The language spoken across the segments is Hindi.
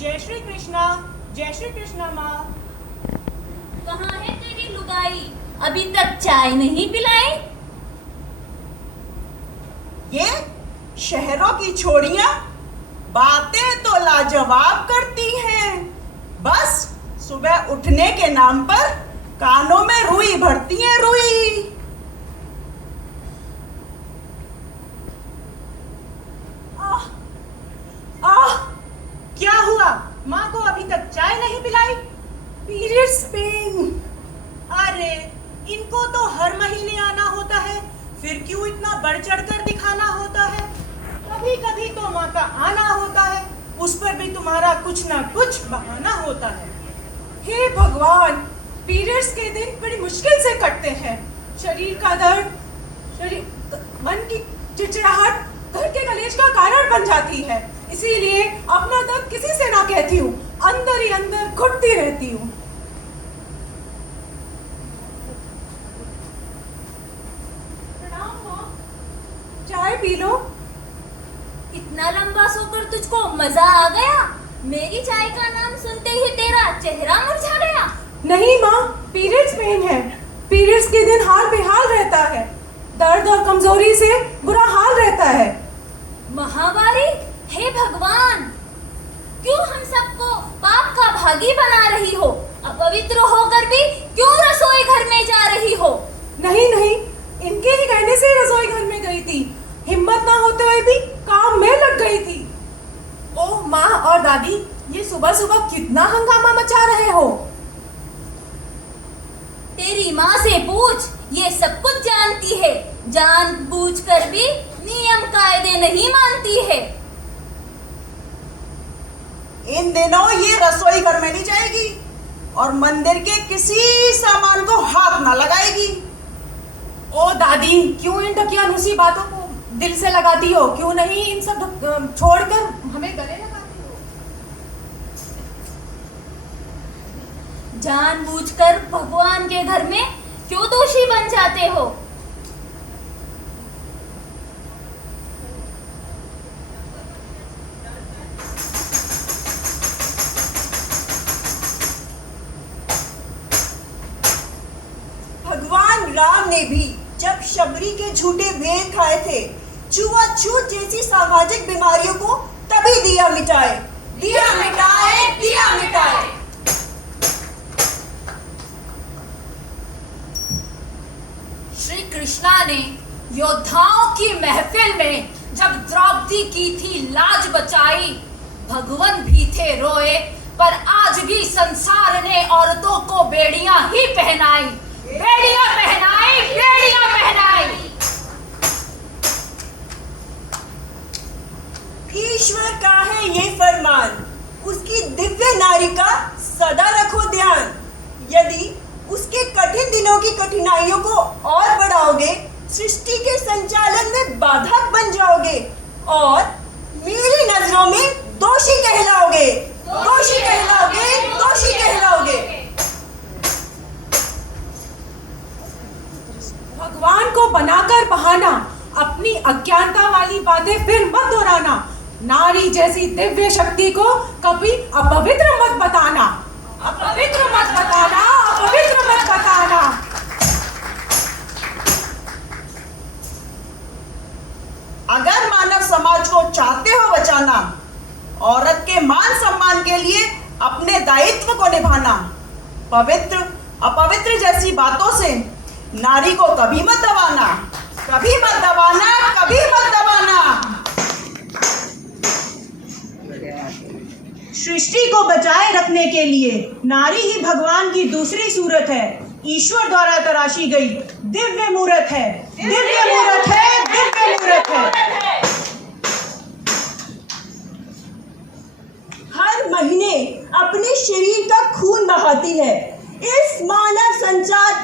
जय श्री कृष्णा माँ। कहाँ है तेरी लुगाई? अभी तक चाय नहीं पिलाई? ये शहरों की छोड़ियां बातें तो लाजवाब करती हैं, बस सुबह उठने के नाम पर कानों में रुई भरती हैं, रुई। क्या हुआ? माँ को अभी तक चाय नहीं पिलाई? Periods pain. अरे इनको तो हर महीने आना होता है, फिर क्यों इतना बढ़ चढ़ कर दिखाना होता है? कभी कभी तो माँ का आना होता है, उस पर भी तुम्हारा कुछ ना कुछ बहाना होता है। हे भगवान, पीरियड्स के दिन बड़ी मुश्किल से कटते हैं। शरीर का दर्द, मन की चिड़चिड़ाहट घर के कलेश का कारण बन जाती है। इसीलिए अपना दर्द किसी से ना कहती हूँ, अंदर ही अंदर घुटती रहती हूँ। चाय पी लो। इतना लंबा सोकर तुझको मजा आ गया? मेरी चाय का नाम सुनते ही तेरा चेहरा मुरझा गया? नहीं माँ, पीरियड्स पेन है। पीरियड्स के दिन हाल बेहाल रहता है, दर्द और कमजोरी से बुरा हाल रहता है। महावारी, हे भगवान, क्यों हम सबको पाप का भागी बना रही हो? अपवित्र होकर भी क्यों रसोई घर में जा रही हो? नहीं, इनके ही कहने से रसोई घर में गई थी। हिम्मत ना होते हुए भी काम में लग गई थी। ओह माँ और दादी, ये सुबह सुबह कितना हंगामा मचा रहे हो? तेरी माँ से पूछ, ये सब कुछ जानती है, जानबूझकर भी नियम कायदे नहीं मानती है। इन दिनों ये रसोई घर में नहीं जाएगी और मंदिर के किसी सामान को हाथ ना लगाएगी। ओ दादी, क्यों इन ढकियानुसी बातों को दिल से लगाती हो? क्यों नहीं इन सब छोड़कर हमें गले लगाती हो? जानबूझकर भगवान के घर में क्यों दोषी बन जाते हो? भगवान राम ने भी जब शबरी के झूठे भेद खाए थे, छुआछूत जैसी सामाजिक बीमारियों को तभी दिया मिटाए। श्री कृष्णा ने योद्धाओं की महफिल में जब द्रौपदी की थी लाज बचाई, भगवान भी थे रोए, पर आज भी संसार ने औरतों को बेड़ियां ही पहनाई, बेड़ियां पहनाई, बेड़ियां पहनाई। ईश्वर का है ये फरमान, उसकी दिव्य नारी का सदा रखो ध्यान। यदि उसके कठिन दिनों की कठिनाइयों को और बढ़ाओगे, सृष्टि के संचालन में बाधक बन जाओगे और मेरी नजरों में दोषी कहलाओगे, दोषी कहलाओगे, दोषी कहलाओगे। भगवान को बनाकर बहाना, अपनी अज्ञानता वाली बातें फिर मत दोहराना। नारी जैसी दिव्य शक्ति को कभी अपवित्र मत बताना, अपवित्र मत बताना, अपवित्र मत बताना। अगर मानव समाज को चाहते हो बचाना, औरत के मान सम्मान के लिए अपने दायित्व को निभाना। पवित्र अपवित्र जैसी बातों से नारी को कभी मत दबाना, कभी मत दबाना, कभी मत दबाना। सृष्टि को बचाए रखने के लिए नारी ही भगवान की दूसरी सूरत है, ईश्वर द्वारा तराशी गई दिव्य मूरत है, दिव्य मूरत है, दिव्य मूरत है। हर महीने अपने शरीर का खून बहाती है। इस मानव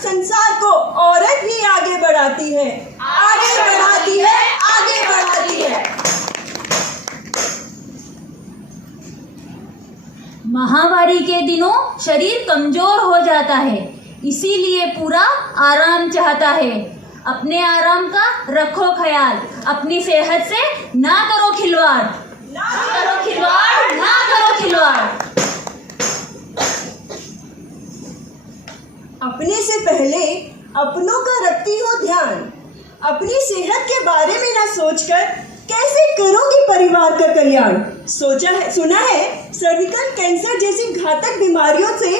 संसार को औरत ही आगे बढ़ाती है, आगे बढ़ाती है, आगे बढ़ाती है। महावारी के दिनों शरीर कमजोर हो जाता है, इसीलिए पूरा आराम चाहता है। अपने आराम का रखो ख्याल, अपनी सेहत से ना करो खिलवाड़, ना करो खिलवाड़, ना करो खिलवाड़। अपनों का रखती हो ध्यान, अपनी सेहत के बारे में ना सोचकर कैसे करोगी परिवार का कल्याण। सुना है सर्विकल कैंसर जैसी घातक बीमारियों से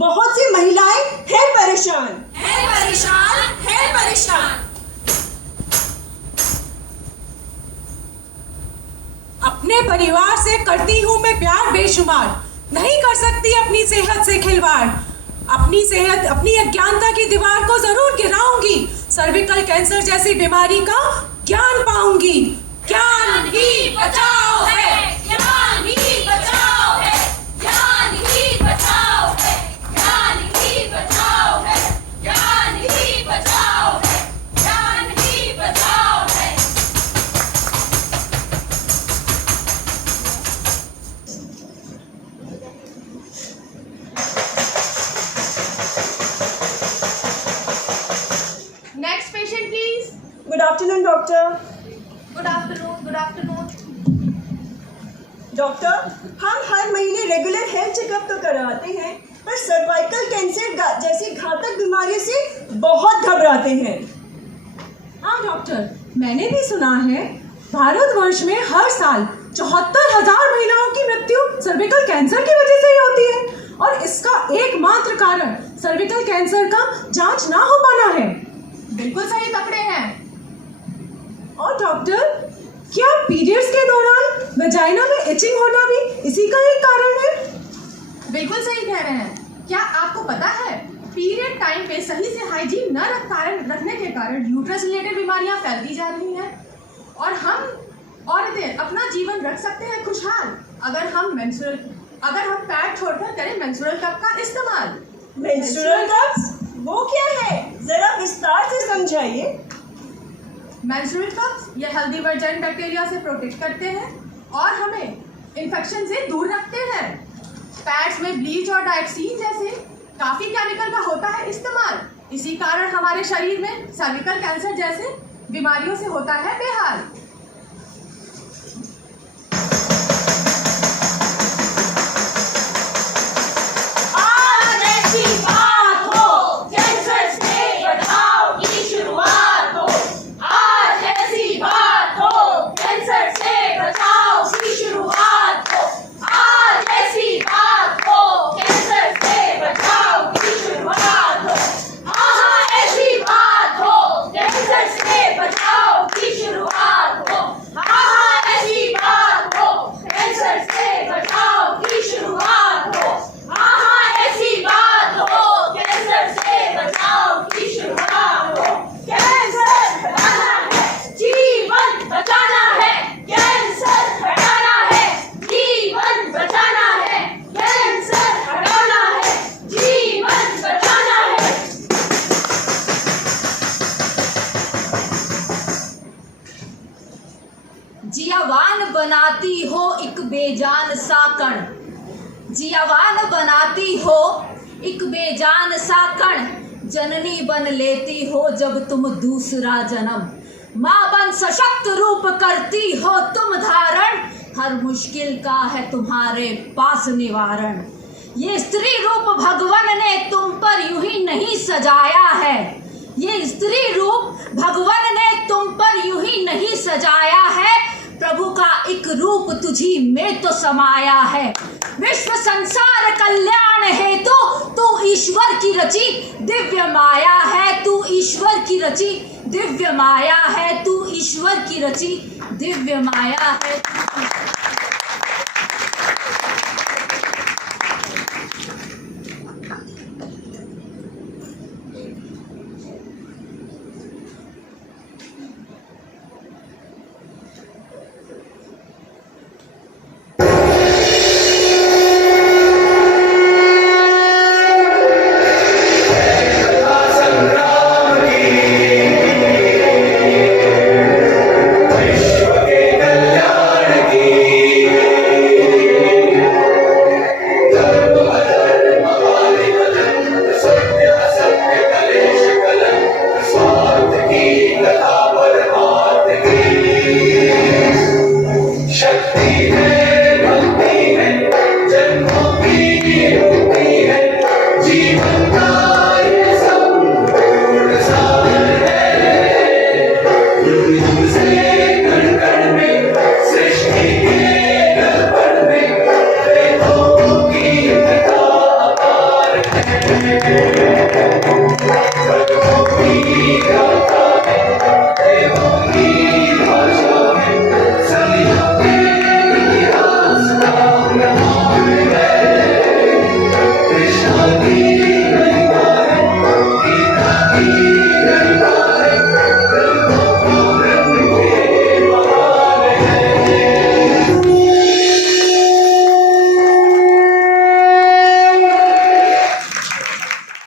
बहुत सी महिलाएं हैं परेशान। अपने परिवार से करती हूँ मैं प्यार बेशुमार, नहीं कर सकती अपनी सेहत से खिलवाड़। अपनी सेहत, अपनी अज्ञानता की दीवार को जरूर गिराऊंगी, सर्विकल कैंसर जैसी बीमारी का ज्ञान पाऊंगी। ज्ञान ही बचाओ है, ज्ञान ही बचाओ है, ज्ञान ही बचाओ है, ज्ञान ही बचाओ है, ज्ञान ही बचाओ है, ज्ञान ही बचाओ है। Next patient, please. Good afternoon doctor. Good afternoon. Good afternoon. Doctor, हम हर महीने रेगुलर हेल्थ चेकअप तो करवाते हैं, पर सर्वाइकल कैंसर जैसी घातक बीमारी से बहुत घबराते हैं। हाँ डॉक्टर, मैंने भी सुना है भारतवर्ष में हर साल 74,000 महिलाओं की मृत्यु सर्विकल कैंसर की वजह से ही होती है, और इसका एकमात्र कारण सर्विकल कैंसर का जांच ना हो पाना है। बिल्कुल सही पकड़े हैं। और डॉक्टर, क्या पीरियड्स के दौरान वजाइना में इचिंग होना भी इसी का एक कारण है? बिल्कुल सही कह रहे हैं। क्या आपको पता है पीरियड टाइम पे सही से हाइजीन न रखने के कारण यूट्रस रिलेटेड बीमारियां फैलती जा रही हैं, और हम औरतें अपना जीवन रख सकते हैं खुशहाल अगर हम पैड छोड़कर करें मेंस्ट्रुअल कप का इस्तेमाल। मेंस्ट्रुअल कप्स वो क्या है, जरा विस्तार से समझाइए। मेंस्ट्रुअल कप्स ये हेल्दी वर्जिन बैक्टीरिया से प्रोटेक्ट करते हैं और हमें इन्फेक्शन से दूर रखते हैं। पैड्स में ब्लीच और डाइक्सीन जैसे काफी केमिकल का होता है इस्तेमाल, इसी कारण हमारे शरीर में सर्विकल कैंसर जैसे बीमारियों से होता है बेहाल। जियावान बनाती हो एक बेजान सा कण, जियावान बनाती हो एक बेजान सा कण, जननी बन लेती हो जब तुम दूसरा जन्म, माँ बन सशक्त रूप करती हो तुम धारण, हर मुश्किल का है तुम्हारे पास निवारण। ये स्त्री रूप भगवान ने तुम पर यूं ही नहीं सजाया है, ये स्त्री रूप भगवान ने तुम पर यूं ही नहीं सजाया है, प्रभु का एक रूप तुझी में तो समाया है। विश्व संसार कल्याण हेतु तू ईश्वर की रची दिव्य माया है, तू ईश्वर की रची दिव्य माया है, तू ईश्वर की रची दिव्य माया है। शक्ति है